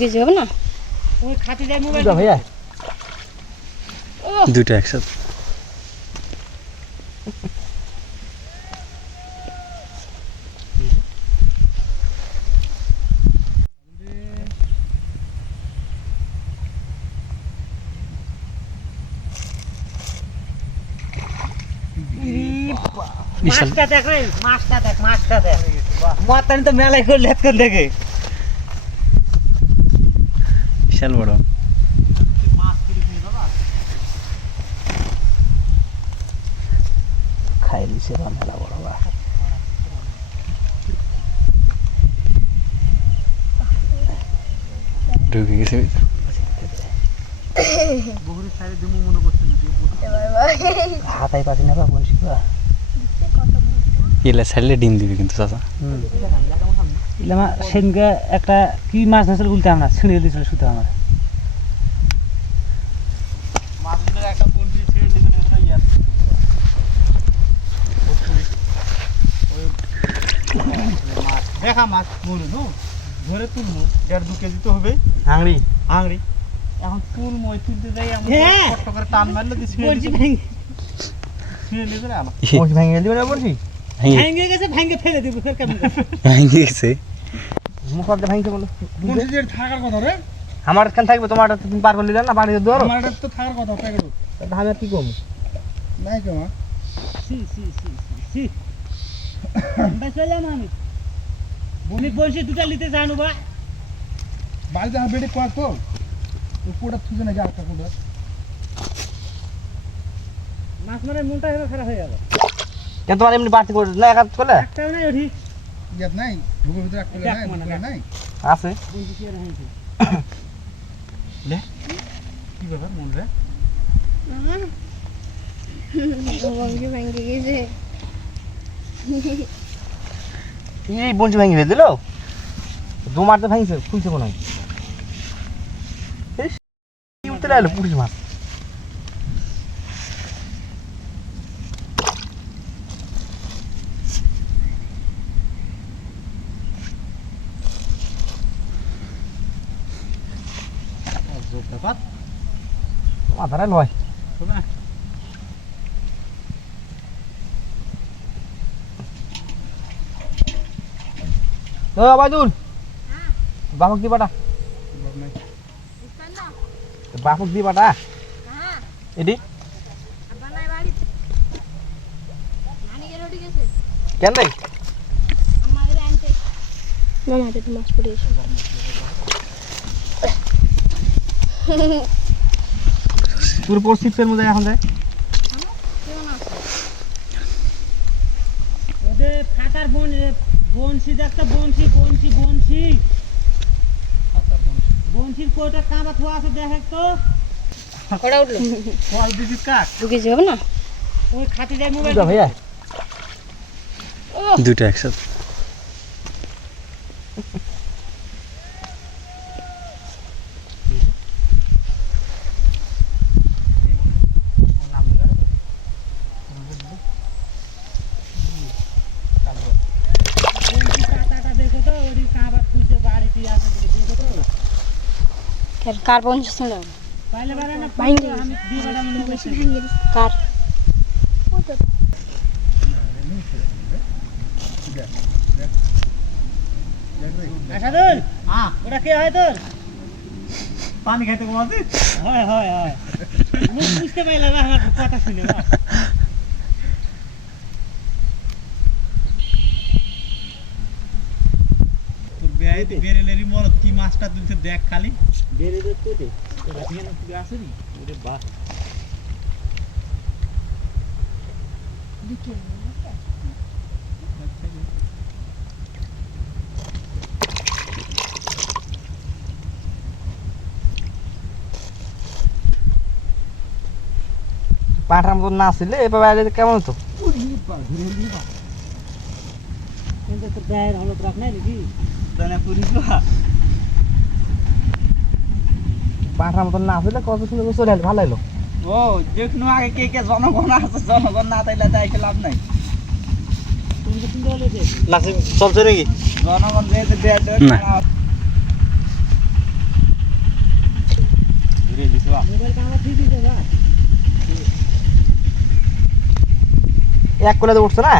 KG হবে না? ওই খাতে যাই মোবাইল ভাইয়া দুটো একসাথে মাছটা দেখ রে, মাছটা দেখ মাতানি তো মেলাই করে লেটকন দেখে বিশাল বড় মাছ কিরি কিনে বাবা খাই দিছে মেলা বড় বা ঢুকে গেছে বগুড়ির সাইডে দিমু মনে করছেন না হাতাই পাটি না বা বনশি বা এলা ছাড়লে ডিম দিবে কিন্তু চাচা ইলামা সেনকে একটা কি মাছ ধরছিল বলতে আমরা ছিঁড়ে দিয়েছিল শুধু আমার মাছগুলোর একটা বন্ধি ছেড়ে দিবেন এগুলো ইয়ার মাছ দেখা মাছ বলু নু ধরে তুলবো 1.5-2 কেজি তো হবে হাংড়ি আংড়ি এখন তুল মই তুলতে যাই আমরা কষ্ট করে টান মারলে দিছি ছিঁড়ে নেবে না বনশি ভেঙে দিবে না বনশি ভেঙে গেছে ভেঙে ফেলে দিব ফের কেমন ভেঙে গেছে মুখতে ভাঙছে বলো বলছি যে থাকার কথা রে আমার কান থাকবে তোমারটা তুমি পার করে নিলে না বাড়ি দৌড় আমারটা তো থাকার কথা প্যাকেট আমি কি কম নাই কেমন সি বেসলাম আমি বলি বলছি দুটা নিতে জানো বা বাড়িতে আমার বেডে কয়েক তো পুরোটা থুজে না যা একটা পুরো মাছ মারে মনটা এবার খারাপ হয়ে গেল কেন তোমার এমনি বাড়তি করে না একা চলে একটাও নাই ওঠি ইয়াত নাই ঢুকে ভিতরে একটা নাই পুরো নাই আছে বলছি কি আর হইছে কি ব্যাপার মন রে গঙ্গি ভেঙে গেছে। এই বনশি ভেঙে ফেলে দিল দু মারতে ভাঙছে খুলছে মনে হয় কি উঠতে লাগলো পুলিশ মাছ ব্যাপার মাথাটা লয় হবে না ও বাইদুল বাপক দি বাটা বাপক দি বাটা এডি কেন রে মামা হাতে তো মাছ পড়ে গেছে। তোর পর সিপসের মধ্যে এখন যায় ওদের ফাটার বনশি দেখতো বনশি বনশির কোটা কাঁবা থোয়া আছে দেখে তো কটা উঠলো? কল দিছি কাক 2 কেজি হবে না? ওই খাতে যাই মোবাইল ভাইয়া দুটো একসাথে কাটাটা দেখো তো ওই কাঁবা খুঁজে বাড়িতে আছে দেখো তো কার পঞ্চাশ ছিল পাইলে বারে না ভাঙে আমি দিয়ে বাড়া মনে করছি কার আসাদুল ওটা কে হয় তোর পানি খাইতে কমাতে হয় মুখ বুঝতে পারলাম না আমার কথা শুনে বা তোর বেয়াইতে বেরেলেরই মরদ কি মাছটা তুলতে দেখ খালি বেরেলের তো দে এটা কি না তুই আসেনি ওরে বাহ পাঠার মতো না ছিল এবার বাইরে কেমন হতো কিন্তু তোর বেয়ের হলো রাখ নাই নাকি তাহলে পুরি পাঠার মতো না ছিল কত সুন্দর চলে এলো ভালো এলো ও দেখুন আগে কে কে জনগণ আছে জনগণ না তাইলে তাই লাভ নাই তুমি তো সুন্দর হলে যে চলছে নাকি জনগণ যে না। এক কোনাতে উঠছে না